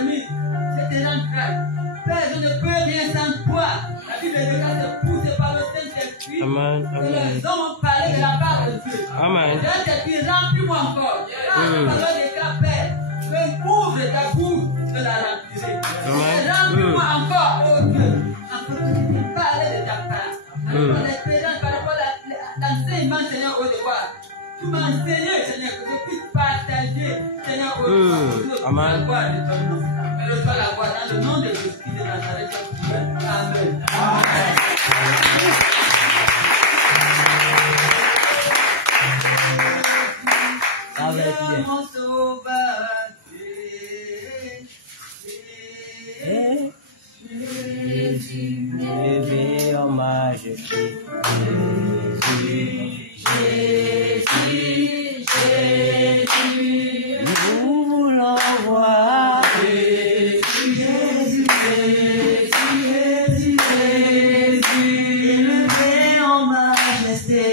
permis. C'est déjà grave. Père, je ne peux rien sans toi. La Bible déclare c'est poussé par le Saint-Esprit. Amen. Que les hommes ont parlé de la part de Dieu. Amen. Saint-Esprit, remplis-moi encore. La parole déclare, Père, ouvre ta bouche, je la remplirai. Remplis-moi encore, oh Dieu. Encore que tu parles de ta part. Alors, l'expérience par rapport à l'enseignement, Seigneur, au devoir. Tu m'as enseigné, Seigneur, que je puisse partager, Seigneur, au devoir. Amen. La gloire de ton nom. Mais reçois la gloire dans le nom de Jésus-Christ de Nazareth. Amen. Amen. Mon sauveur, Jésus, élevé en majesté. Jésus, nous voulons voir. Jésus, élevé en majesté.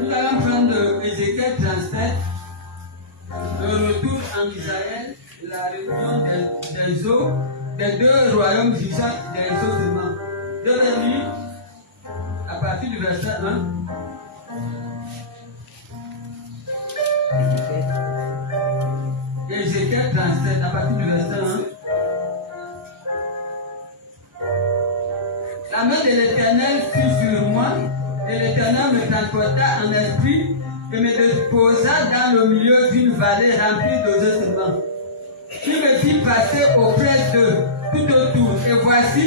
Nous allons prendre Ézéchiel 37, le retour en Israël, la réunion des eaux, des deux royaumes gisant des eaux seulement. Je vais lire à partir du verset 1. Ézéchiel 37, à partir du verset 1. La main de l'Éternel fut sur moi, et l'Éternel me transporta en esprit et me déposa dans le milieu d'une vallée remplie d'ossements. Il me fit passer auprès d'eux tout autour, et voici,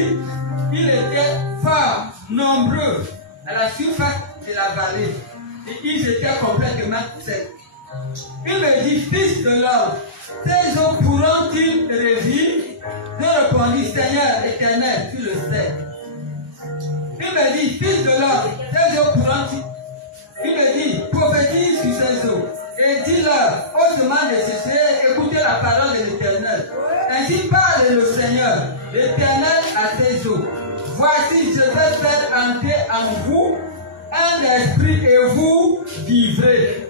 il était fort nombreux à la surface de la vallée, et ils étaient complètement secs. Il me dit, fils de l'homme, ces eaux pourront-ils revivre? Je répondis, Seigneur éternel, tu le sais. Il me dit, fils de l'homme, ces eaux pourront-ils? Il me dit, prophétise sur ces eaux et dis-leur, hautement de sécher, écoutez la parole de l'Éternel. Ainsi parle le Seigneur, l'Éternel à ces eaux. Voici, je vais faire entrer en vous un esprit et vous vivrez.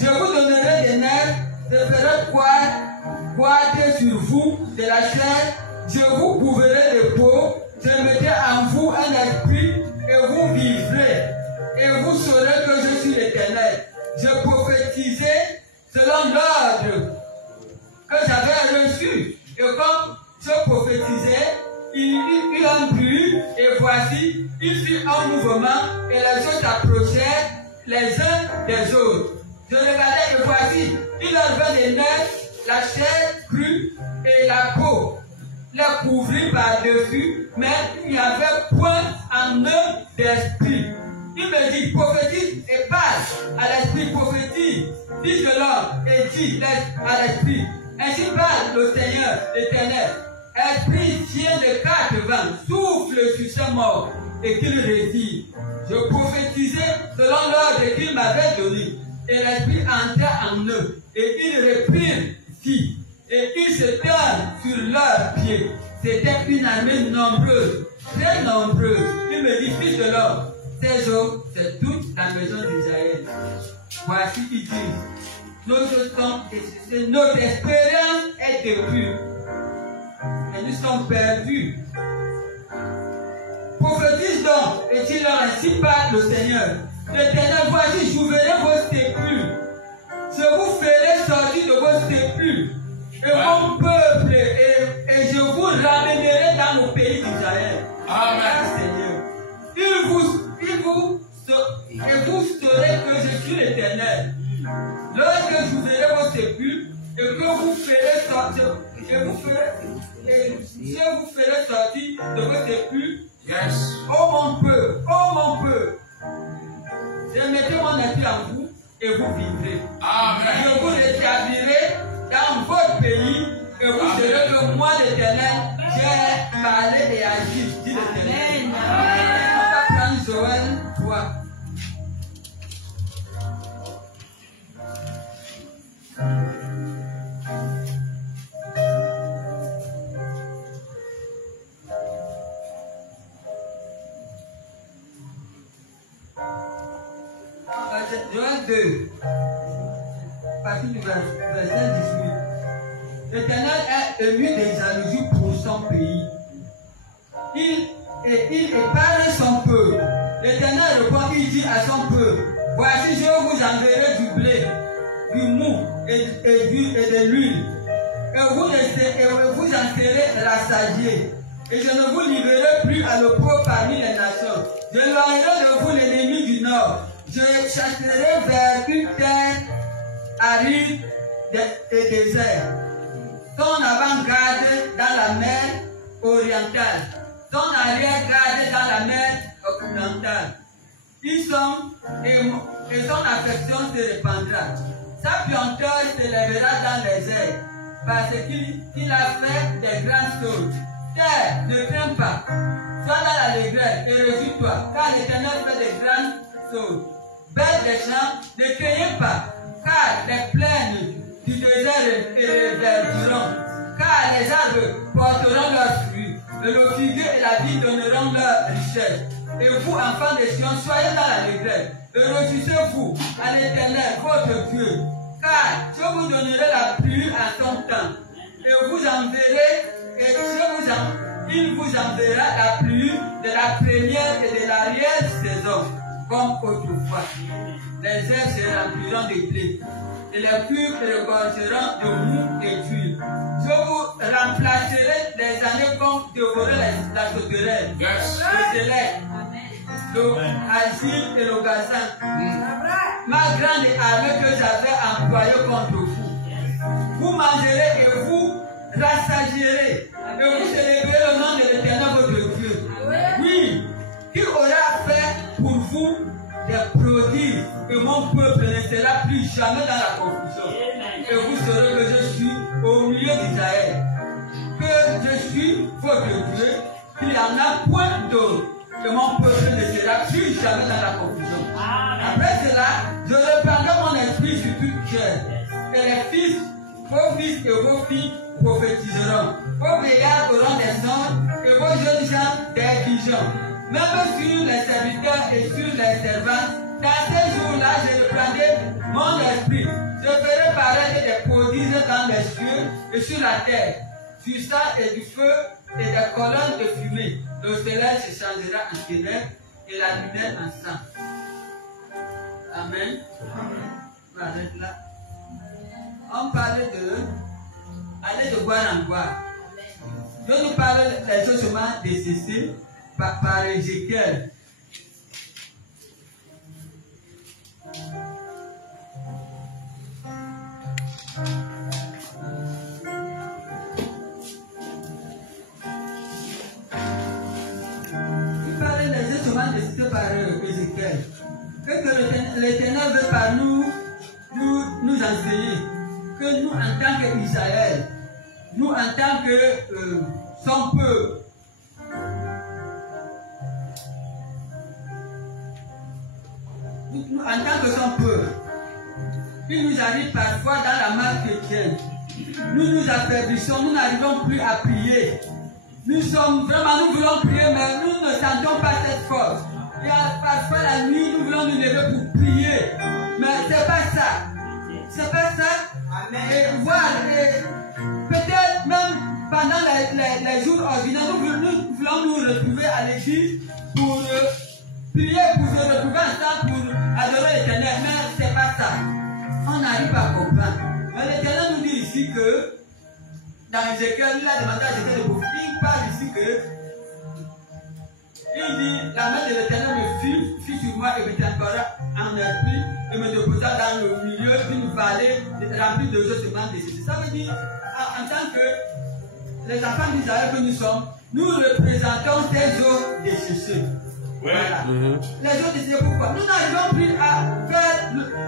Je vous donnerai des nerfs, je ferai croître sur vous de la chair, je vous couvrirai de peau, je mettrai en vous un esprit et vous vivrez. Et vous saurez que je suis l'Éternel. Je prophétisais selon l'ordre que j'avais reçu. Et comme je prophétisais, il y eut un bruit, et voici, il fit un mouvement, et les autres approchèrent les uns des autres. Je regardais, et voici, il enlevait les nerfs, la chair crue et la peau. les couvrir par-dessus, mais il n'y avait point en eux d'esprit. Il me dit, prophétise et parle à l'esprit, prophétise, dis de l'homme et dis à l'esprit. Ainsi parle le Seigneur, l'Éternel. Esprit tient de 4 vents, souffle sur ce mort et qu'il réside. Je prophétisais selon l'ordre qu'il m'avait donné. Et l'esprit entra en eux et ils reprirent vie. Et ils se turnent sur leurs pieds. C'était une armée nombreuse, très nombreuse. Il me dit, fils de l'homme, ces hommes, c'est toute la maison d'Israël. Voici, ils disent, notre espérance est détruite. Et nous sommes perdus. Prophétise donc, et dis leur ainsi parle le Seigneur. L'Éternel, voici, j'ouvrirai vos sépulcres. Je vous ferai sortir de vos sépulcres. Et mon peuple, et je vous ramènerai dans le pays d'Israël. Amen. Seigneur. Et vous saurez que je suis l'Éternel. Lorsque j'ouvrirai vos sépulcres, et que vous ferez sortir, je vous ferai sortir de vos sépulcres. Yes. Oh mon peuple, je mettrai mon esprit en vous et vous vivrez. Amen. Je vous rétablirai dans votre pays et vous serez que moi l'Éternel, j'ai parlé et agi, dit l'Éternel. On va prendre Joël 3. Joël 2, partie du verset 18. L'Éternel est ému des jalousies pour son pays. Il épargne son peuple. L'Éternel répond, il dit à son peuple, voici je vous enverrai du blé, du mou et de l'huile. Et vous en serez rassasiés. Et je ne vous livrerai plus à l'opprobre parmi les nations. Je éloignerai de vous l'ennemi du nord. Je chasserai vers une terre aride et désert. Ton avant-garde dans la mer orientale, ton arrière-garde dans la mer occidentale. Et son affection se répandra. Sa puanteur s'élèvera dans les airs, parce qu'il a fait des grandes choses. Terre, ne crains pas. Sois dans l'allégresse et réjouis-toi, car l'Éternel fait des grandes choses. Bêtes des champs, ne craignez pas, car les plaines du désert reverdiront, car les arbres porteront leurs fruits, et le figuier et la vigne donneront leur richesse. Et vous, enfants des Sion, soyez dans l'allégresse, et réjouissez-vous en l'Éternel, votre Dieu, car je vous donnerai la pluie à son temps, et vous enverrez, il vous enverra la pluie de la première et de l'arrière-saison, comme autrefois. Les airs se rempliront de blé, et les puits regorgeront de mou et d'huile. Je vous remplacerai les années comme dévorer la sauterelle, le zélèque, le asile et le gazan. Ma grande armée que j'avais employée contre vous. Vous mangerez et vous rassagierez, et vous célébrerez le nom de l'Éternel votre Dieu. Oui, qui aura fait pour vous des prodiges, que mon peuple ne sera plus jamais dans la confusion. Et vous saurez que je suis au milieu d'Israël, que je suis votre Dieu, qu'il n'y en a point d'autre, que mon peuple ne sera plus jamais dans la confusion. Après cela, je reprendrai mon esprit sur toute chair, et vos fils et vos filles prophétiseront, vos vieillards auront des songes, et vos jeunes gens des visions. Même sur les serviteurs et sur les servantes, dans ces jours-là, je reprendrai mon esprit. Je ferai paraître des prodiges dans les cieux et sur la terre, du sang et du feu et des colonnes de fumée. Le soleil se changera en ténèbres et la lumière en sang. Amen. On va arrêter là. On parlait aller de boire en boire. Je nous parle exactement de Cécile par Ézéchiel. seulement décidé par Ézéchiel. Que l'Éternel veut par nous enseigner que nous, en tant qu'Israël, nous, en tant que son peuple, nous, en tant que son peuple, il nous arrive parfois dans la marche chrétienne. Nous affaiblissons, nous n'arrivons plus à prier. Nous voulons prier, mais nous ne sentons pas cette force. Il y a parfois la nuit, nous voulons nous lever pour prier. Mais c'est pas ça. C'est pas ça. Et voilà, peut-être même pendant les jours ordinaires, nous voulons nous retrouver à l'église pour prier, pour se retrouver ensemble, pour adorer l'Éternel. Mais c'est pas ça. On n'arrive pas à comprendre. Mais l'Éternel nous dit ici que, dans Ézéchiel, il a demandé à Ézéchiel de prophétiser. Il parle ici que, il dit, la main de l'Éternel me fit sur moi et me tempéra en esprit et me déposa dans le milieu d'une vallée remplie de ossements desséchés. Ça veut dire, en tant que les enfants d'Israël que nous sommes, nous représentons ces eaux desséchées. Ouais. Voilà. Les eaux desséchées, pourquoi? Nous n'arrivons plus à faire,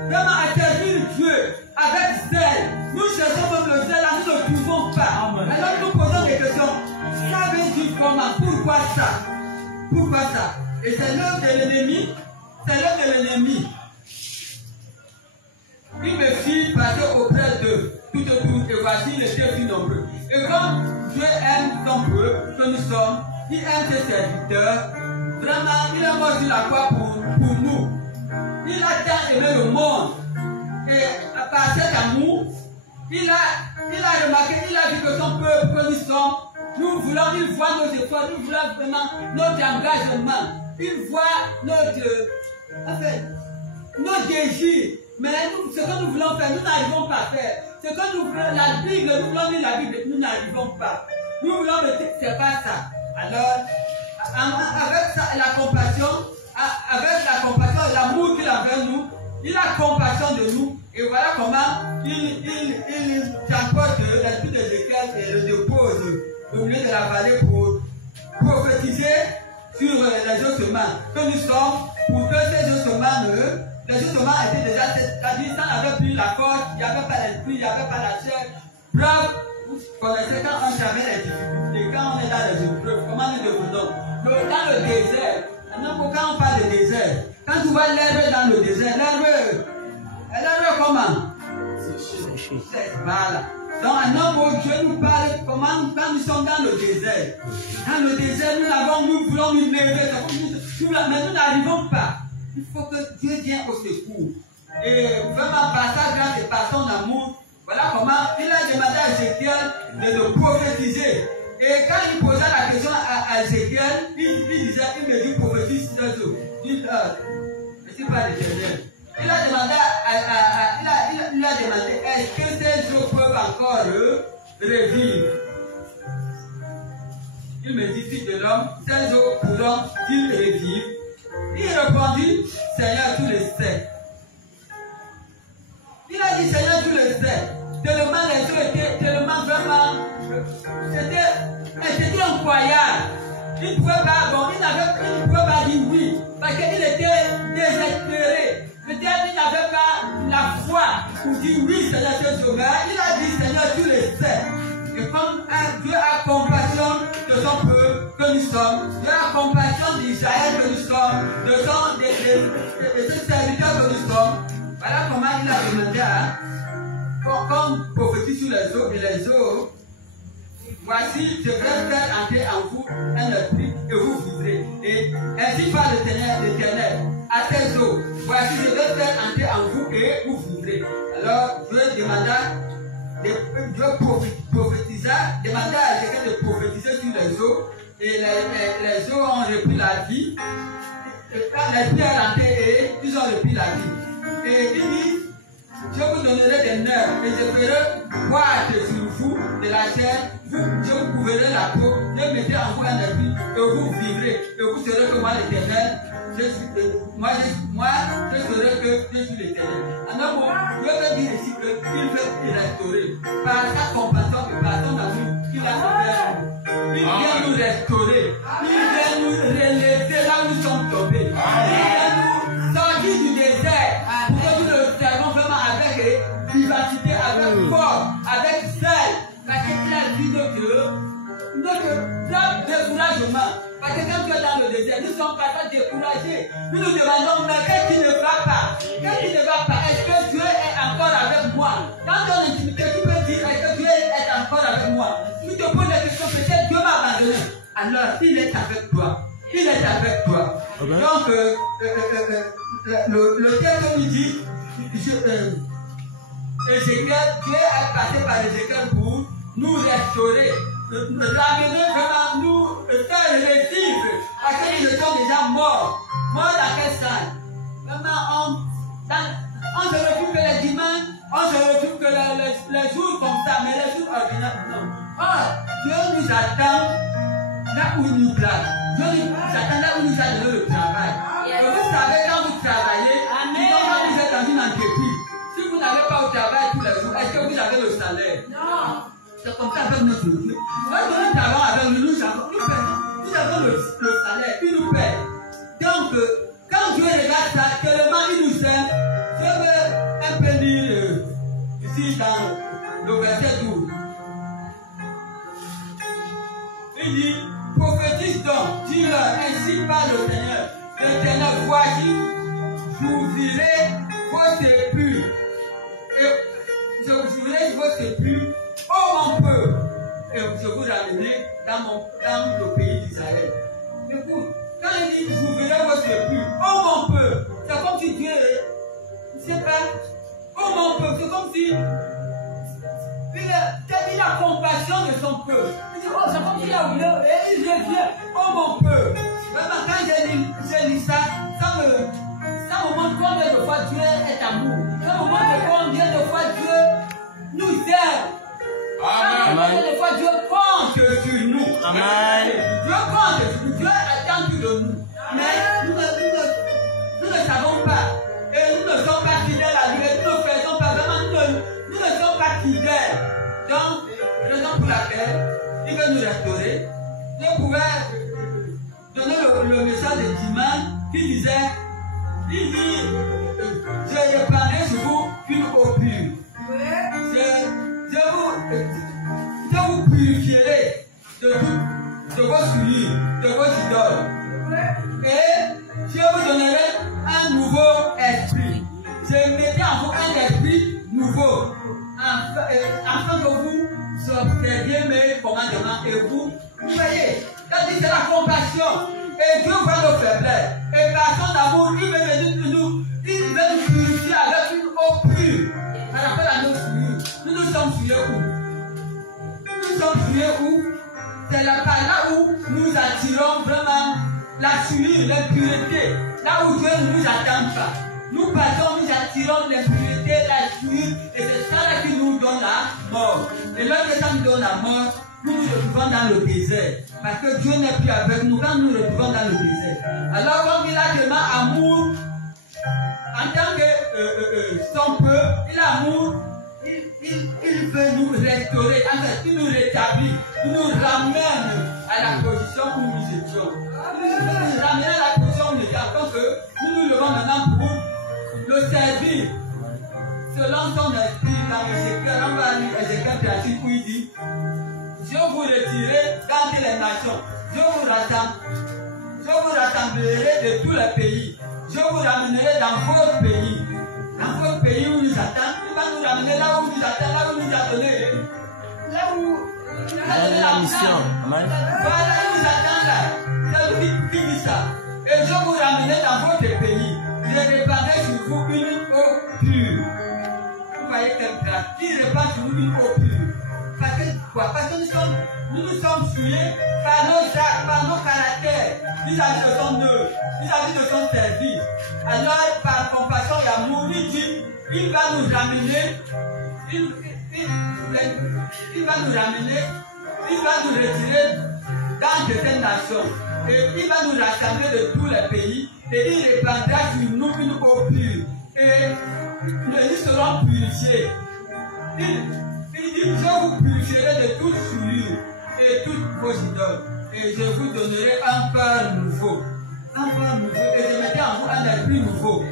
vraiment à servir Dieu avec zèle. Nous cherchons même le zèle, nous ne trouvons pas. Alors nous posons des questions. Ça veut dire comment? Pourquoi ça? Pourquoi ça? Et c'est l'œuvre de l'ennemi. C'est l'œuvre de l'ennemi. Il me fit passer auprès d'eux tout autour et voici les défis nombreux. Et comme Dieu aime son peuple, que nous sommes, il aime ses serviteurs. Vraiment, il est mort sur la croix pour nous. Il a tant aimé le monde. Et par cet amour, il a remarqué, il a vu que son peuple que nous sommes, nous voulons, il voit nos efforts, nous voulons vraiment notre engagement. Il voit nos désirs. Mais nous, ce que nous voulons faire, nous n'arrivons pas à faire. Ce que nous voulons, la Bible, nous voulons lire la Bible, nous n'arrivons pas. Nous voulons me dire que ce n'est pas ça. Alors, avec ça, la compassion et l'amour qu'il a vers nous, il a compassion de nous. Et voilà comment il transporte l'esprit d'Ézéchiel et le dépose au milieu de la vallée pour prophétiser sur les ossements que nous sommes, pour que ces ossements, les ossements étaient déjà, c'est-à-dire ça n'avait plus la force, il n'y avait pas l'esprit, il n'y avait pas la chair. Bref, vous connaissez quand on traverse les difficultés, quand on est dans les épreuves, comment nous devenons. Dans le désert, quand on parle de désert, quand tu vois l'herbe dans le désert, l'herbe comment? C'est voilà. Donc, un homme au Dieu nous parle comment, quand nous sommes dans le désert. Dans le désert, nous voulons nous lever, mais nous n'arrivons pas. Il faut que Dieu vienne au secours. Et vraiment, par sa grâce et par son amour, voilà comment il a demandé à Ézéchiel de le prophétiser. Et quand il posait la question à Ézéchiel, il disait, il me dit prophétise sur le dos. Il ne suis pas l'Éternel. Il a demandé, est-ce que ces eaux peuvent encore revivre? Il me dit, fils de l'homme, ces eaux pourront-ils revivre? Il répondit, Seigneur, tu le sais. Il a dit, Seigneur, tu le sais. Tellement les eaux étaient tellement vraiment, c'était incroyable. Il ne pouvait pas, il ne pouvait pas dire oui, parce qu'il était désespéré. Peut-être qu'il n'avait pas la foi pour dire oui, Seigneur, tu sauveur. Il a dit, Seigneur, tu le sais. Et comme Dieu a compassion de son peuple que nous sommes, Dieu a compassion d'Israël que nous sommes, de ses serviteurs que nous sommes, voilà comment il a demandé comme prophétie sur les eaux et les eaux. Voici, je vais faire entrer en vous un esprit et vous vivrez. Et ainsi parle l'Éternel à tes eaux. Voici, je vais faire entrer en vous et vous vivrez. Alors, Dieu demanda, Dieu prophétisa, demanda à quelqu'un de prophétiser sur les eaux. Et les eaux ont repris la vie. Et quand l'esprit est rentré, et ils ont repris la vie. Et il dit, je vous donnerai des nerfs et je ferai boire sur vous de la chair. Je vous couvrirai la peau, je mettrai en vous un esprit et vous vivrez. Et vous serez comme moi l'Éternel. Moi, je serai que je suis l'Éternel. En un mot, Dieu veut dire ici qu'il veut restaurer. Par sa compassion et par son amour, il a envers nous. Il vient nous restaurer. Il vient nous relever là où nous sommes tombés. pas découragement. Parce que quand tu es dans le désert, nous sommes parfois découragés. Nous nous demandons, mais qu'est-ce qui ne va pas? Qu'est-ce qui ne va pas? Est-ce que Dieu est encore avec moi? Dans ton intimité, tu peux dire, est-ce que Dieu est encore avec moi? Tu te poses la question, peut-être Dieu m'a abandonné. Alors, il est avec toi. Il est avec toi. Okay. Donc, le texte nous dit, Ézéchiel, Dieu est passé par Ézéchiel pour nous restaurer, ramener vraiment, nous faire revivre, parce que nous étions déjà morts. Morts dans quel sens? Vraiment, on se retrouve que les dimanches, on se retrouve que les jours comme ça, mais les jours ordinaires, non. Or, Dieu nous attend là où il nous place. Dieu nous attend là où il nous a donné le travail. Et vous savez, quand vous travaillez, disons quand vous êtes dans une entreprise, si vous n'avez pas au travail tous les jours, est-ce que vous avez le salaire? Non. C'est comme ça avec notre Dieu. Lorsque nous travaillons avec nous, nous avons le salaire, il nous paie. Donc, quand Dieu regarde ça, tellement il nous aime, je veux un peu lire ici dans le verset 12. Il dit, prophétise donc, dis-leur, ainsi parle le Seigneur. L'Éternel, voici, j'ouvrirai vos sépulcres. Et je ouvrirai vos sépulcres, oh mon peuple, et je vous ramènerai dans le pays d'Israël. Écoute, quand il dit, j'ouvrirai vos sépulcres, oh mon peuple, c'est comme si Dieu, je ne sais pas, oh mon peuple, c'est comme si il a compassion de son peuple. Il dit, oh, c'est comme s'il a oublié, et il revient, oh mon peuple. Vraiment, quand j'ai lu ça, ça me montre combien de fois Dieu est amour. Ça me montre combien de fois Dieu nous aime. Amen. Combien de fois Dieu compte sur nous. Amen. Dieu compte sur nous. Dieu attend tout de nous. Mais nous ne savons pas. Et nous ne sommes pas fidèles à lui. Nous ne faisons pas vraiment. Nous ne sommes pas fidèles. Donc, raison pour laquelle il veut nous restaurer. Je pouvais donner le message de dimanche qui disait, il dit, je reprendrai sur vous une eau pure. Je vous purifierai de vos souillures, de vos idoles. Et je vous donnerai un nouveau esprit. Je mettrai en vous un esprit nouveau. Afin que vous observiez mes commandements et vous voyez, c'est la compassion. Et Dieu voit nos faiblesses. Et par son amour, il veut venir nous, il veut nous purifier avec une eau pure. Par rapport à nos souillures. Nous sommes souillés où? Nous sommes souillés où? C'est là par là où nous attirons vraiment la souillure, l'impureté. Là où Dieu ne nous attend pas. Nous partons, nous attirons l'impureté, la souillure, et c'est ça là qui nous donne la mort. Et lorsque ça nous donne la mort, nous nous retrouvons dans le désert. Parce que Dieu n'est plus avec nous quand nous nous retrouvons dans le désert. Alors, comme il a tellement amour, en tant que son peuple, il a amour, il veut nous restaurer, en fait, il nous rétablit, il nous ramène à la position où nous étions. Il nous ramène à la position où nous étions, afin que nous nous levons maintenant pour le servir. Selon son esprit, dans Ézéchiel, on va lire Ézéchiel 38 où il dit, je vous retirerai dans les nations, je vous rassemblerai de tous les pays, je vous ramènerai dans votre pays. Dans votre pays où nous attend, il va nous ramener là où nous attend, là où nous a donné. Là où nous a donné la mission. Voilà, il nous attend là. C'est lui qui dit ça. Et je vous ramènerai dans votre pays. Je répandrai sur vous une eau pure. Vous voyez quelle grâce. Il répand sur nous une eau pure. Parce que quoi? Parce que nous nous sommes souillés par nos caractères, vis-à-vis de son œuvre, vis-à-vis de son service. Alors, par compassion et amour, il dit, il va nous ramener, il va nous ramener, il va nous retirer dans certaines nations. Et il va nous rassembler de tous les pays et il répandra sur nous une eau pure. Et nous serons purifiés. Il dit, je vous purifierai de toute souillure et toutes vos idoles. Et je vous donnerai un cœur nouveau. Un cœur nouveau. Et je mettrai en vous un esprit nouveau.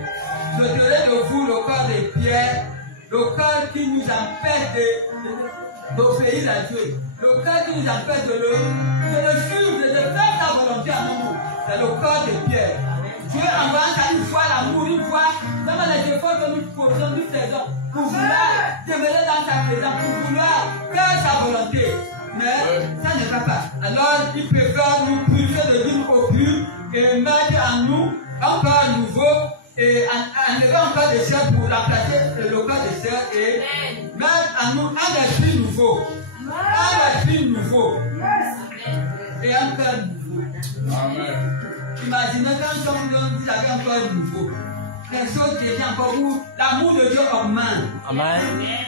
Je donnerai de vous le corps de pierre, le cœur qui nous empêche d'obéir à Dieu. le cœur qui nous empêche de le suivre, de faire sa volonté à nous. C'est le cœur de Pierre. Dieu envoie ça une fois l'amour, une fois dans les efforts que nous posons, nous faisons pour vouloir demeurer dans sa présence, pour vouloir faire sa volonté. Mais ça ne va pas. Alors il préfère nous purifier de l'une au pur et mettre en nous un cœur nouveau et enlever un cœur de chair pour remplacer le cœur de chair et mettre en nous un esprit nouveau. Un esprit nouveau. Et un cœur nouveau. Amen. Imaginez quand vous avez un cœur nouveau. Les choses deviennent encore où l'amour de Dieu augmente. Amen.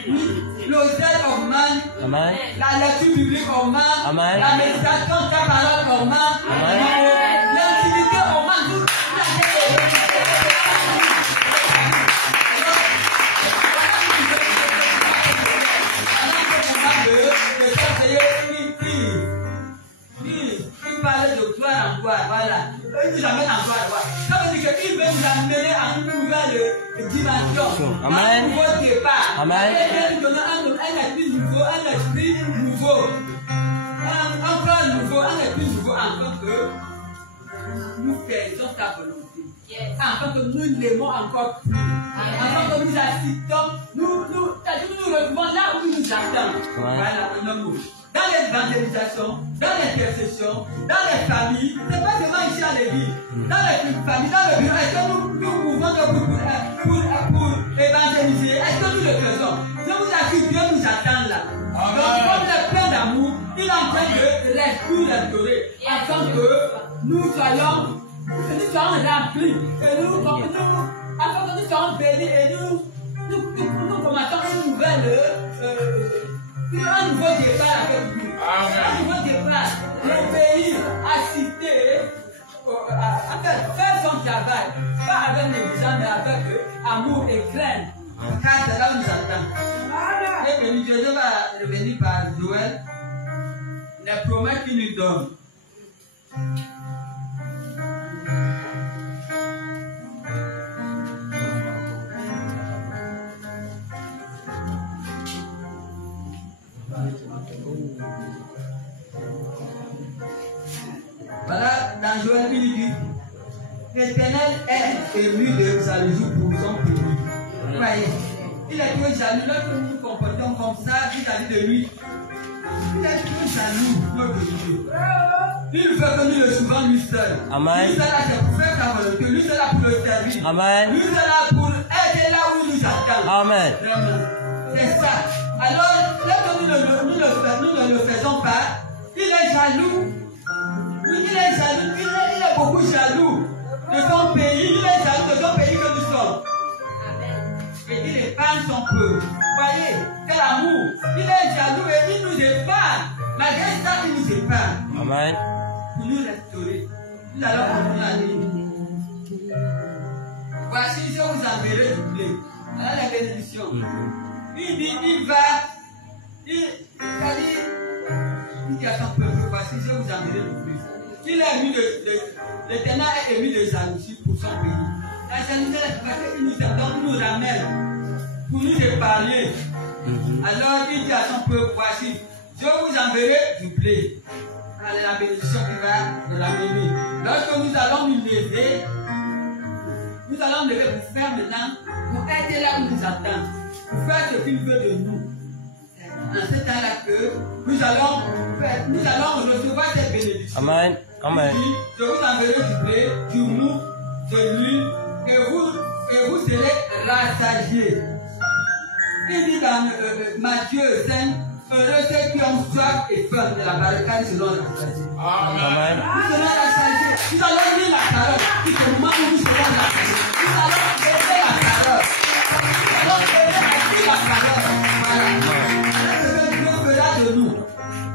Oui, l'autel augmente. Amen. La lecture biblique augmente. Amen. La méditation de ta parole augmente. Amen. L'intimité augmente. Il parlait de gloire en gloire, voilà. Il nous amène en gloire, voilà. Ça veut dire qu'il veut nous amener à une nouvelle dimension. Amen. Un nouveau départ. Amen. Il veut nous donner un esprit nouveau, un esprit nouveau. Un cœur nouveau, un esprit nouveau, afin que nous faisons ta volonté. Afin que nous l'aimons encore plus. Afin que nous assistons, nous retrouvons là où il nous attend. Voilà, un homme. Dans l'évangélisation, dans l'intercession, dans les familles, c'est pas seulement ici à l'église, dans les familles, dans le bureau, est-ce que nous pouvons pour évangéliser, est-ce que nous le faisons? Je vous assure, Dieu nous attend là. Donc, comme il est plein d'amour, il est en train de restaurer, afin que nous soyons remplis, et afin que nous soyons bénis, et nous commençons une nouvelle. Un nouveau départ avec lui. Un nouveau départ. Le pays assister, faire son travail. Pas avec négligence, mais avec amour et crainte. Car c'est là où nous attendons. Et Dieu va revenir par Joël. Les promesses qu'il nous donne. Voilà, dans Joël, il dit l'Éternel est ému de jalousie pour son pays. Vous voyez, il est trop jaloux. Lorsque nous nous comportons comme ça vis-à-vis de lui, il est trop jaloux, notre Dieu. Il veut que nous le suivions lui seul. Amen. Lui seul là, c'est pour faire sa volonté. Lui seul là pour le servir. Amen. Lui seul là pour aider là où il nous attend. Amen. C'est ça. Alors, lorsque nous ne le faisons pas, il est jaloux. Oui, il est jaloux. Il est beaucoup jaloux de son pays. Il est jaloux de son pays que nous sommes. Et il épargne son peuple. Vous voyez, quel amour. Il est jaloux et il nous épargne. Malgré ça, il nous épargne. Amen. Pour nous restaurer. Nous allons continuer à lire. Voici, je vous enverrai du blé. Voilà la bénédiction. Il dit, il va. Il dit à son peuple, voici, je vous enverrai du blé. L'Éternel est ému de jalousie pour son pays. La jalousie est parce qu'il nous ramène pour nous épargner. Alors il dit à son peuple, voici, je vous enverrai du blé. Allez, la bénédiction qui va de l'amener. Lorsque nous allons nous lever pour faire maintenant, pour être là où nous attend, pour faire ce qu'il veut de nous. En ce temps-là que nous allons recevoir cette bénédiction. Amen. Amen. Je vous enverrai du blé, du mou, de l'huile, et vous serez rassasiés. Il dit dans Matthieu 5, heureux ceux qui ont soif et faim de la barricade selon la rassasiés. Amen. Nous serons rassasiés. Nous allons lire la parole. C'est le moment où nous serons rassasiés. Nous allons aider la parole. Nous allons aider à lire la parole. Voilà. De nous.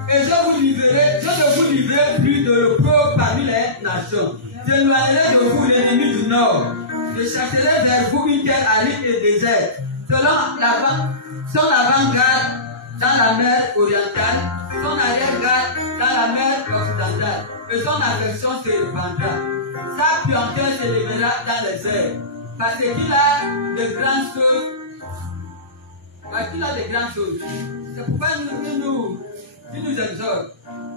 Et je ne vous livrerai plus de repos parmi les nations. Je noierai de vous l'ennemi du nord. Je chasserai vers vous une terre aride et déserte. Son avant-garde dans la mer orientale, son arrière-garde dans la mer occidentale, et son affection se répandra. Sa puanteur se lèvera dans les airs, parce qu'il a de grandes choses. Parce qu'il a de grandes choses. C'est pourquoi nous qui nous exhorte.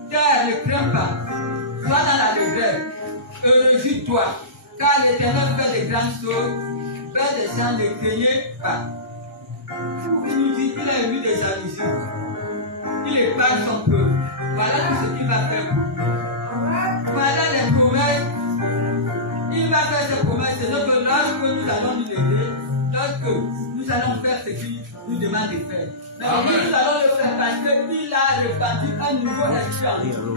Car ne crains pas, sois dans la dégrève, réjouis-toi, car l'Éternel fait de grandes choses, fait des gens ne craignez pas. Il nous dit qu'il a eu des jalousies, il épargne son peuple. Voilà tout ce qu'il va faire pour nous. Voilà les promesses. Il va faire ses promesses, c'est notre lorsque nous allons nous lever, lorsque nous allons faire ce qu'il nous demande de faire. Mais nous allons le faire parce qu'il a répandu un nouveau esprit en nous.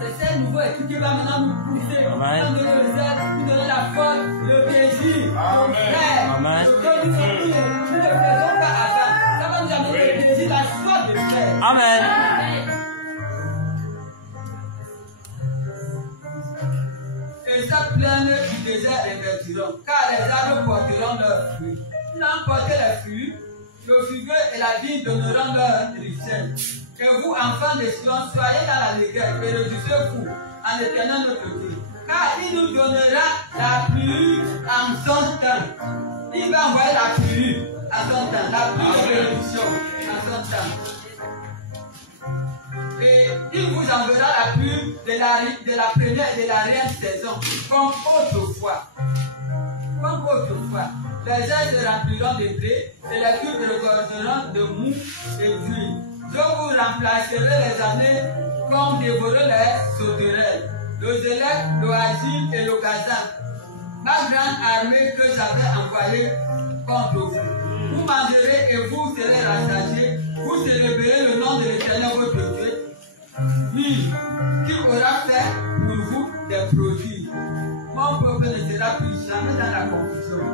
C'est ce nouveau esprit qui va maintenant nous pousser, nous donner le zèle, nous donner la force, le plaisir, le frère. Ce que nous ne faisons pas avant, ça va nous amener le plaisir, la soif de faire. Amen. Et sa plaine du désert révertiront, car les arbres porteront leurs fruits. Ils ont porté les fruits, le figuier et la vigne donneront leur richesse. Et vous, enfants de Sion, soyez dans la léguerre et réjouissez-vous en l'Éternel notre Dieu. Car il nous donnera la pluie en son temps. Il va envoyer la pluie en son temps, la pluie de bénédiction en son temps. Et il vous enverra la pluie de la première et de la reine saison, comme autrefois. Comme autrefois. Les airs se rempliront de blé, et les cuves regorgeront de mou et d'huile. Je vous remplacerai les années comme dévorer les sauterelles, le zélec, le asile et le gazan. Ma grande armée que j'avais envoyée contre vous. Vous mangerez et vous serez rassasiés. Vous célébrerez le nom de l'Éternel votre Dieu. Oui, qui aura fait pour vous des produits. Mon peuple ne sera plus jamais dans la confusion.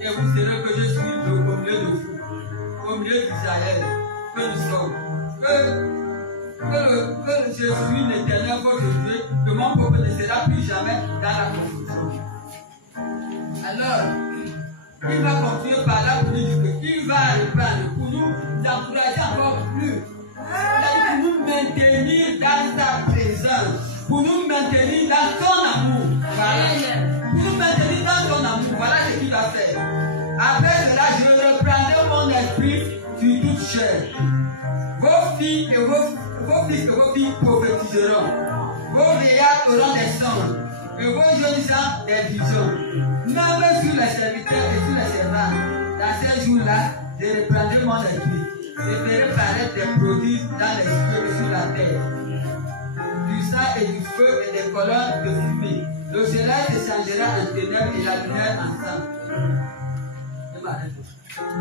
Et vous saurez que je suis au milieu de vous, au milieu d'Israël, que nous sommes. Que je suis l'Éternel votre Dieu, que mon peuple ne sera plus jamais dans la confusion. Alors, il va continuer par là pour nous dire qu'il va répandre pour nous encourager encore plus. Pour nous maintenir dans sa présence, pour nous maintenir dans son amour. Voilà. Pour nous maintenir dans son amour, voilà ce qu'il va faire. Après cela, je reprendrai mon esprit sur toute chair. Vos filles et vos fils et vos filles prophétiseront. Vos vieillards auront des songes et vos jeunes gens des visions. Même sur les serviteurs et sur les servants, dans ces jours-là, je reprendrai mon esprit et ferai paraître des produits dans les cieux et sur la terre. Du sang et du feu et des colonnes de fumée. Le soleil se changera en ténèbres et la lumière en sang.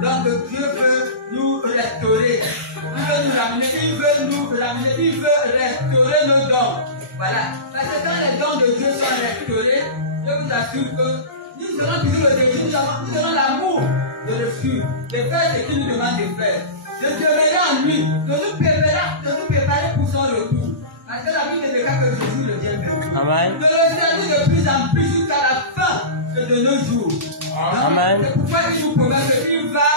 Donc Dieu veut nous restaurer, il veut nous ramener, il veut restaurer nos dons. Voilà. Parce que quand les dons de Dieu sont restaurés, je vous assure que nous aurons toujours le désir, nous aurons l'amour de le suivre, de faire ce qu'il nous demande de faire. De demeurer en lui, de nous préparer pour son retour. Parce que la Bible déclare que Jésus revient bientôt. De le servir de plus en plus jusqu'à la fin de nos jours. Amen. C'est pourquoi il nous promet qu'il va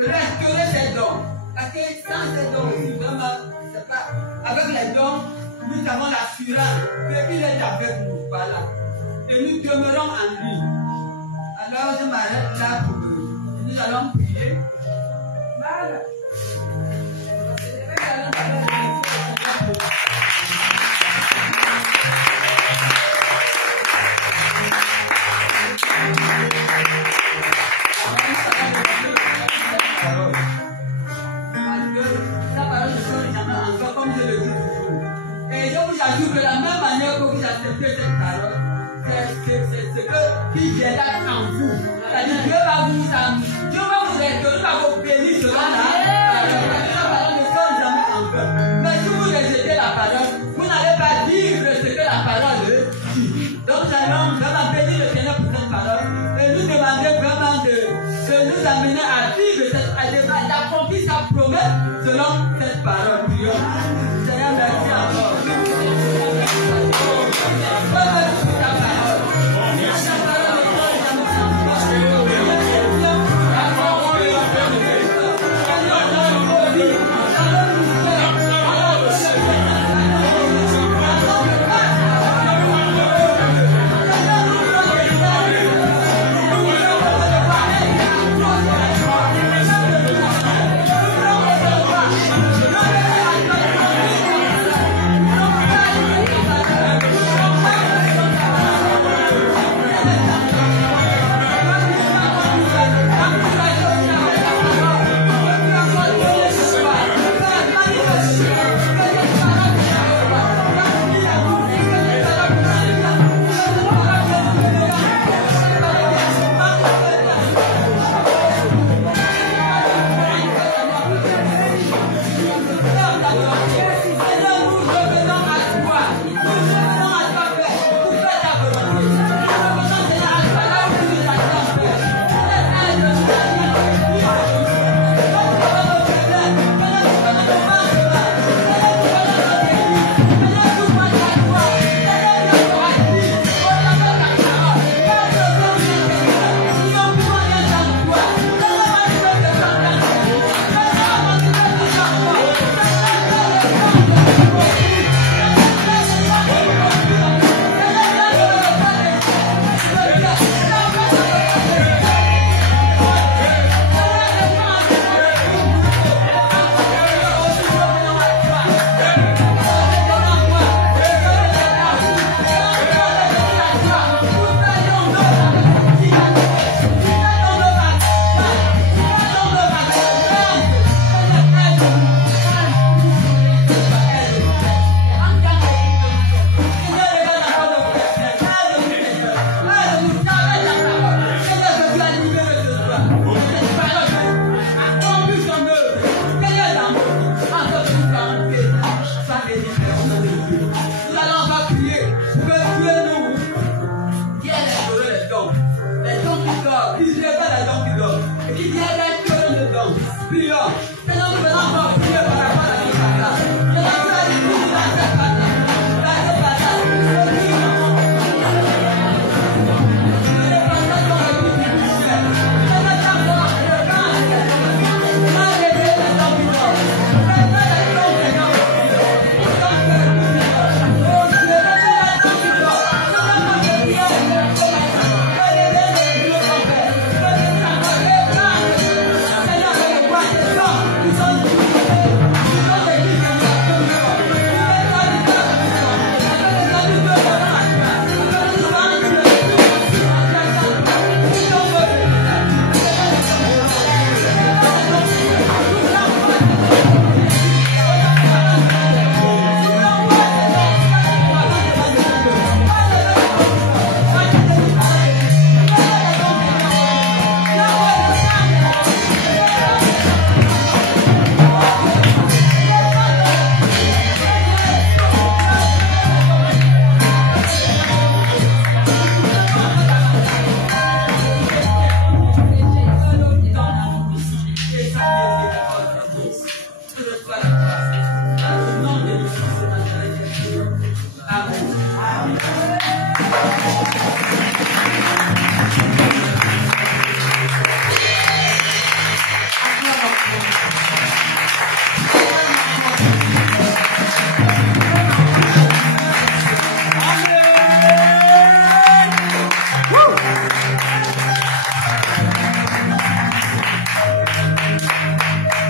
restaurer ses dons. Parce que sans ces dons aussi, vraiment, c'est pas. Avec les dons, nous avons l'assurance qu'il est avec nous. Voilà. Et nous demeurons en lui. Alors je m'arrête là pour nous allons prier. Voilà. Et je vous assure que la même manière que vous acceptez cette parole, c'est ce qui viendra en vous. C'est-à-dire Dieu va vous restaurer, va vous bénir selon la parole ne sort jamais en vain. Mais si vous rejetez la parole, vous n'allez pas vivre ce que la parole dit. Donc nous allons vraiment bénir le Seigneur pour cette parole et nous demander vraiment de nous amener à vivre d'accomplir sa promesse selon cette parole. Seigneur, merci encore. Seigneur,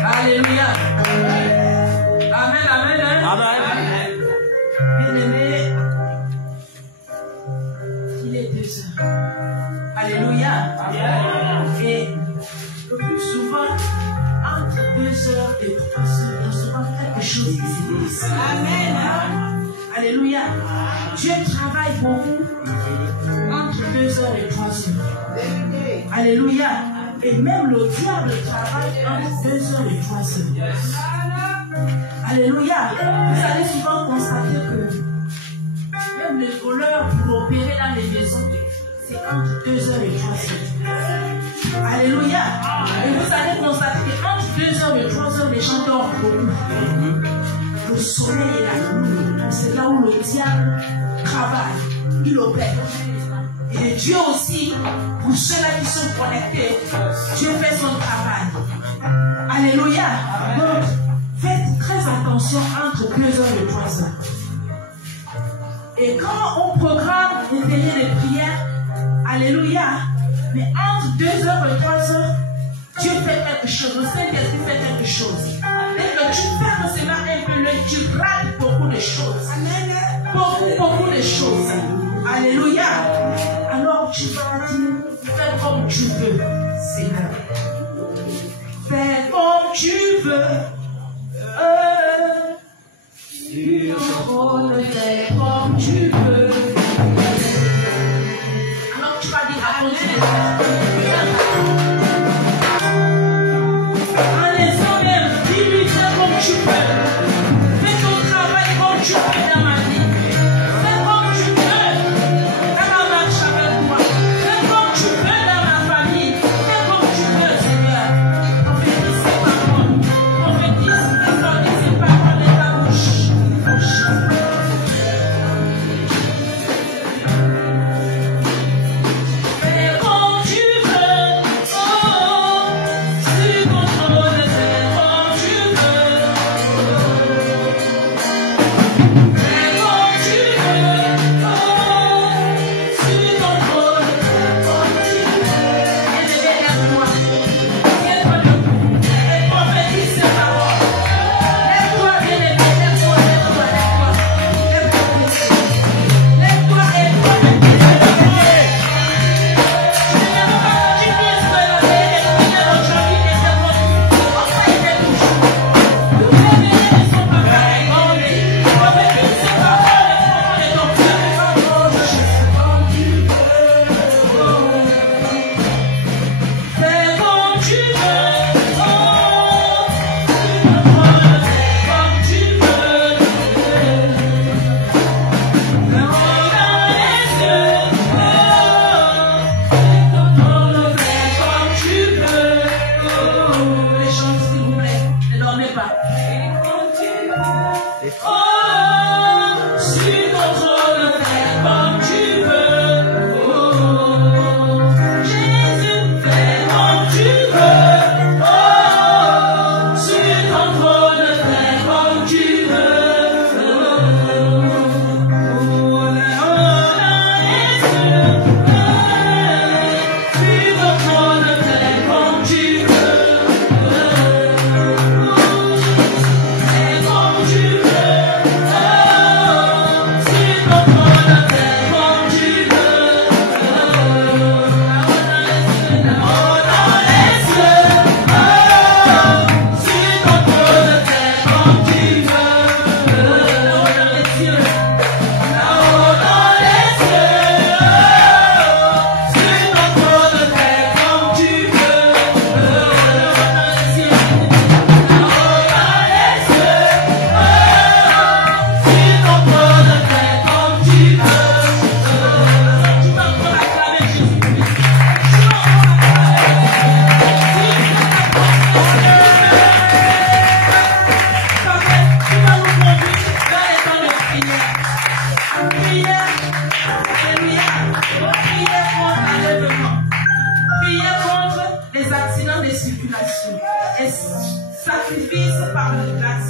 Alléluia. Amen, amen, amen. Bien-aimé, il est 2 heures. Alléluia. Et le plus souvent, entre 2 heures et 3 heures, il y a souvent quelque chose qui se passe. Amen. Alléluia. Dieu travaille beaucoup entre 2 heures et 3 heures. Alléluia. Et même le diable travaille entre 2 heures et 3 heures. Alléluia. Vous allez souvent constater que même les voleurs pour opérer dans les maisons, c'est entre 2 heures et 3 heures. Alléluia. Et vous allez constater qu'entre 2 heures et 3 heures, les gens dorment beaucoup. Le soleil est la lune. C'est là où le diable travaille. Il opère. Et Dieu aussi, pour ceux-là qui sont connectés, Dieu fait son travail. Alléluia. Donc, faites très attention entre 2 heures et 3 heures. Et quand on programme les veillées de prière, alléluia, mais entre 2 heures et 3 heures, Dieu fait quelque chose. Le Saint-Esprit fait quelque chose. Dès que tu fermes cela un peu, tu rates beaucoup de choses. Beaucoup de choses. Alléluia. Alors tu vas dire, fais comme tu veux, Seigneur. Fais comme tu veux. Sur le trône, fais comme tu veux. Alors tu vas dire à ton Seigneur. En laissant même, dis-lui, fais comme tu peux. Fais ton travail comme tu peux dans ma vie. Fais comme tu veux.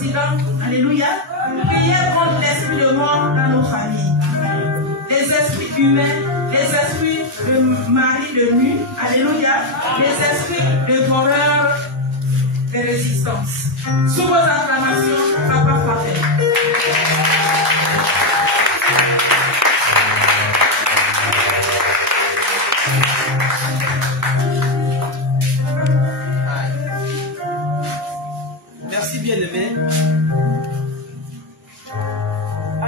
président, alléluia, priez contre l'esprit de mort dans nos familles. Les esprits humains, les esprits de mari de nuit, alléluia, les esprits de voleurs, de résistance. Sous vos acclamations, papa Frère. Merci bien-aimé.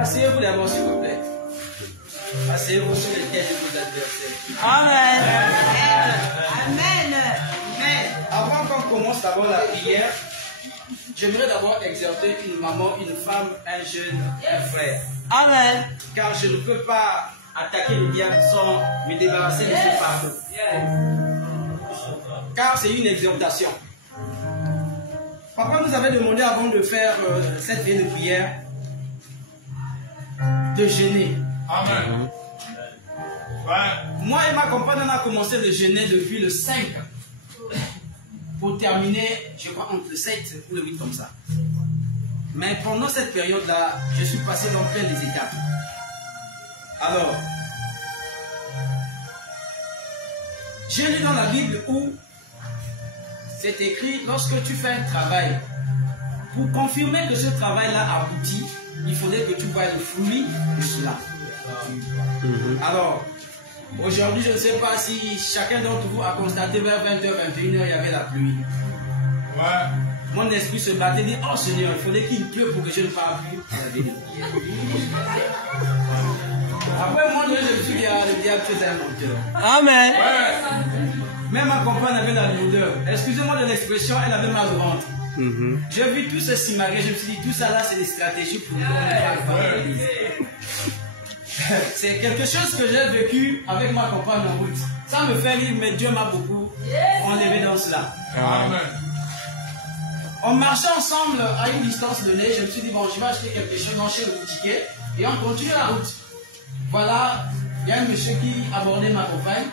Asseyez-vous d'abord s'il vous plaît. Asseyez-vous sur les têtes de vos adversaires. Amen. Amen. Amen. Avant qu'on commence d'abord la prière, j'aimerais d'abord exhorter une maman, une femme, un jeune, un frère. Amen. Car je ne peux pas attaquer le diable sans me débarrasser de ce fardeau. Car c'est une exhortation. Papa nous avait demandé avant de faire cette veille de prière de jeûner. Amen. Moi et ma compagne on a commencé le jeûner depuis le 5 pour terminer, je crois, entre le 7 ou le 8 comme ça. Mais pendant cette période-là, je suis passé dans plein des étapes. Alors, j'ai lu dans la Bible où c'est écrit, lorsque tu fais un travail, pour confirmer que ce travail-là aboutit, il faudrait que tu vois le fruit de cela. Alors, aujourd'hui, je ne sais pas si chacun d'entre vous a constaté vers 20h, 21h, il y avait la pluie. Mon esprit se battait et dit, oh Seigneur, il faudrait qu'il pleut pour que je ne parle plus. Après, moi, je me suis dit, le diable, tu es un menteur. Amen. Même ma compagne avait la lourdeur. Excusez-moi de l'expression, elle avait mal au ventre. J'ai vu tout ce simaré, je me suis dit, tout ça là, c'est des stratégies pour nous. C'est quelque chose que j'ai vécu avec ma compagne en route. Ça me fait rire, mais Dieu m'a beaucoup enlevé dans cela. Amen. On marchait ensemble à une distance donnée. Je me suis dit, bon, je vais acheter quelque chose, enchaîner le ticket et on continue la route. Voilà, il y a un monsieur qui abordait ma compagne.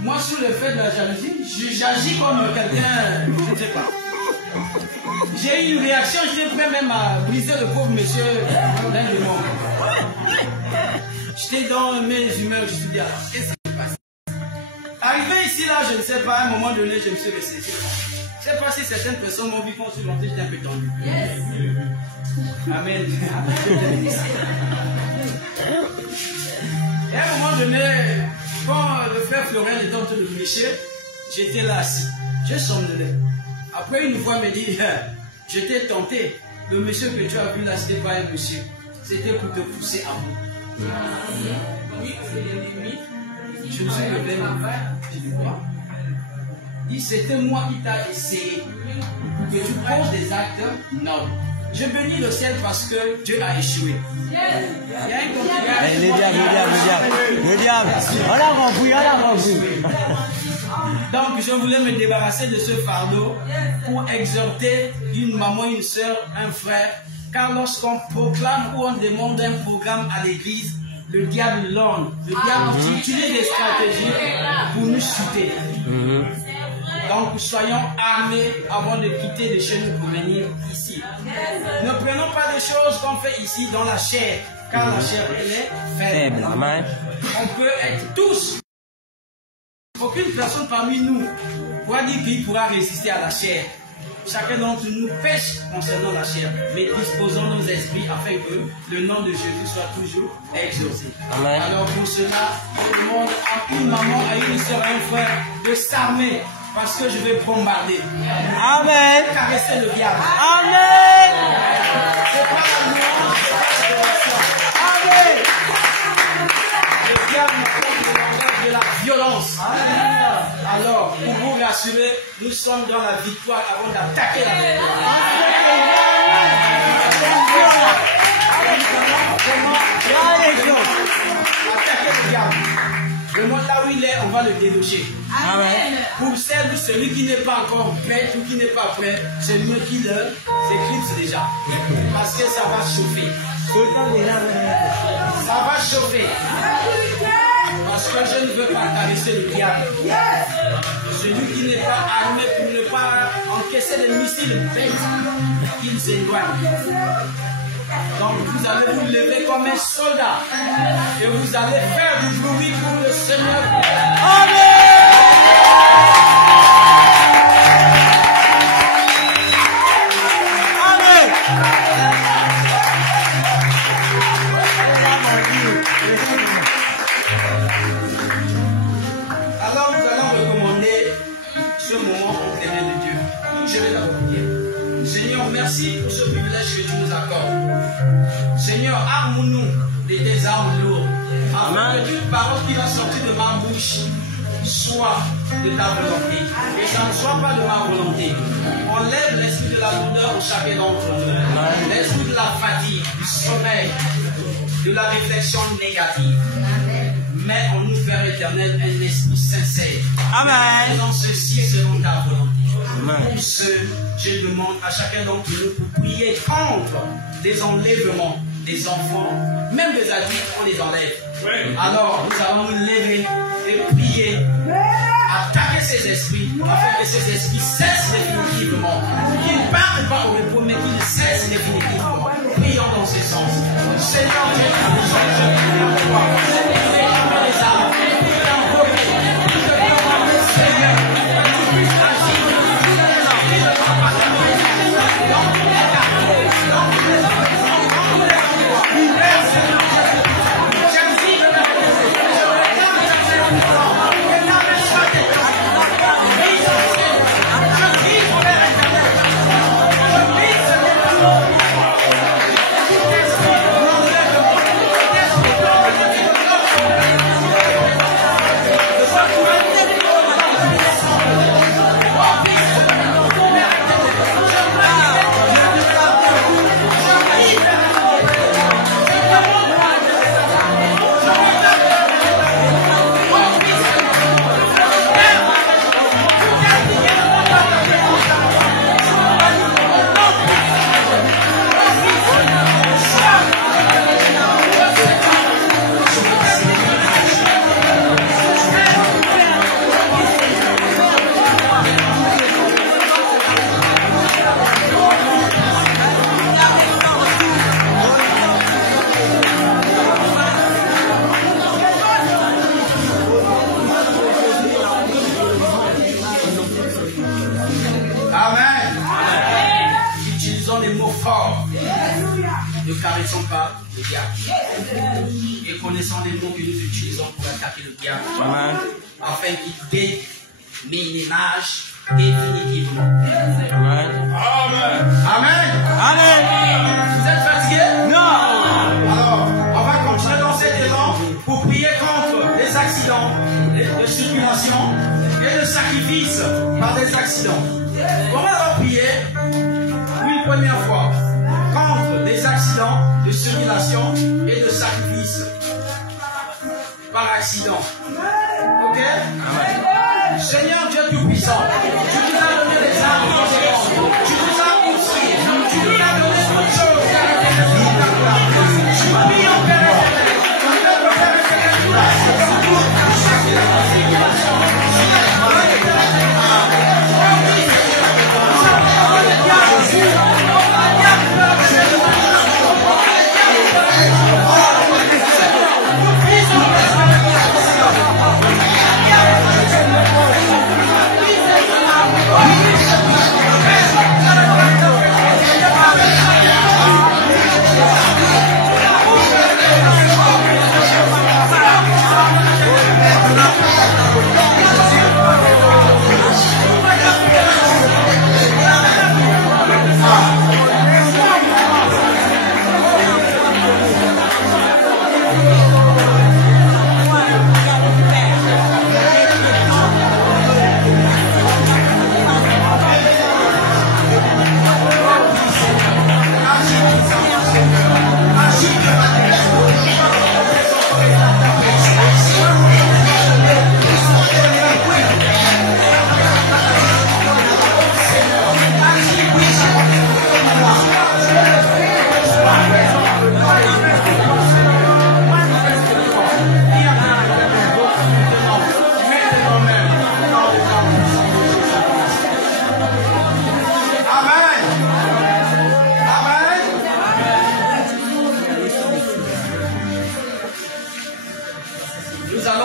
Moi, sous l'effet de la jalousie, j'agis comme quelqu'un, je ne sais pas. J'ai eu une réaction, j'étais prêt même à briser le pauvre monsieur d'un démon. J'étais dans mes humeurs, je me suis dit, alors, qu'est-ce qui se passe? Arrivé ici, là, je ne sais pas, à un moment donné, je me suis ressaisi. Je ne sais pas si certaines personnes m'ont vu quand je suis rentré, j'étais un peu tendu. Amen. Et à un moment donné, quand le frère Florent était en train de prêcher, j'étais là assis. Je somnolais. Après, une voix me dit, je t'ai tenté. Le monsieur que tu as vu là, ce n'était pas un monsieur. C'était pour te pousser à bout. Je me suis levé, je dis quoi? Il dit, c'était moi qui t'a essayé pour que tu poses des actes nobles. Je bénis le ciel parce que Dieu a échoué. Il y a un Le diable. On l'a compris. Donc je voulais me débarrasser de ce fardeau pour exhorter une maman, une soeur, un frère. Car lorsqu'on proclame ou on demande un programme à l'église, le diable l'orne. Le diable utilise des stratégies pour nous chuter. Donc soyons armés avant de quitter de chez nous pour venir ici. Ne prenons pas des choses qu'on fait ici dans la chair, car la chair elle est faible. On peut être tous. Aucune personne parmi nous pourra dire qu'il pourra résister à la chair. Chacun d'entre nous pêche concernant la chair, mais disposons nos esprits afin que le nom de Jésus soit toujours exaucé. Amen. Alors pour cela, je demande à une maman, à une soeur, à un frère de s'armer parce que je vais bombarder. Amen. Caresser le diable. Amen. C'est pas la louange, c'est pas l'adoration. Amen. Le diable n'a pas le langage de la violence. Alors, pour vous rassurer, nous sommes dans la victoire avant d'attaquer la victoire. Attaquer le diable. Le monde là où il est, on va le déloger. Amen. Pour celui qui n'est pas encore prêt ou qui n'est pas prêt, c'est mieux qu'il s'éclipse déjà. Parce que ça va chauffer. Ça va chauffer. Parce que je ne veux pas caresser le diable. Celui qui n'est pas armé pour ne pas encaisser des missiles bêtes. qu'ils éloignent. Donc vous allez vous lever comme un soldat et vous allez faire du bruit pour le Seigneur. Amen. Alors nous allons recommander ce moment entre les mains de Dieu. Je vais d'abord prier. Seigneur, merci pour ce privilège que tu nous accordes. Seigneur, arme-nous de tes armes lourdes. Afin que toute parole qui va sortir de ma bouche soit de ta volonté. Et ça ne soit pas de ma volonté. Enlève l'esprit de la lourdeur de chacun d'entre nous. L'esprit de la fatigue, du sommeil, de la réflexion négative. Mets en nous, Père éternel, un esprit sincère. Amen. Faisons ceci selon ta volonté. Amen. Pour ce, je demande à chacun d'entre nous pour prier contre des enlèvements des enfants, même des adultes, on les enlève. Oui. Alors, nous allons nous lever et prier, attaquer ces esprits, afin que ces esprits cessent définitivement. Qu'ils ne partent pas au repos, mais qu'ils cessent définitivement. Prions dans ce sens. Seigneur Dieu, nous sommes à toi. Réclamez les âmes. Seigneur, tu puisses agir. Ne caressons pas le diable. Et connaissons les mots que nous utilisons pour attaquer le diable. Amen. Afin qu'il déménage définitivement. Amen. Amen. Amen. Vous êtes fatigué? Non. Alors, on va continuer dans cet élan pour prier contre les accidents de circulation et de sacrifice par des accidents. On va alors prier une première fois contre des accidents de circulation et de sacrifice par accident. Ok? Amen. Seigneur Dieu Tout-Puissant, tu nous as donné des armes, tu nous as construit, tu nous as donné toutes choses. Tu pries en Père éternel, notre Père éternel, nous la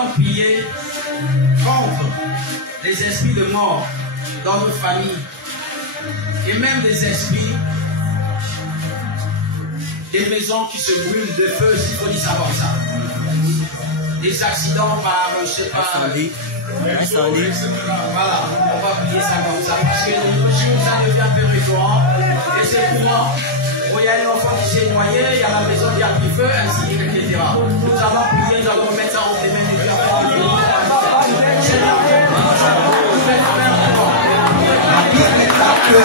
allons prier contre les esprits de mort dans nos familles et même des esprits des maisons qui se brûlent de feu, s'il faut dire ça comme ça. Des accidents par, je ne sais pas, voilà, on va prier ça comme ça parce que de nos jours ça devient un peu récurrent et c'est courant. Il y a un enfant qui s'est noyé, il y a la maison qui a pris feu, ainsi, etc. Nous allons prier, nous allons mettre ça entre les mains de Dieu afin de Dieu. La Bible déclare que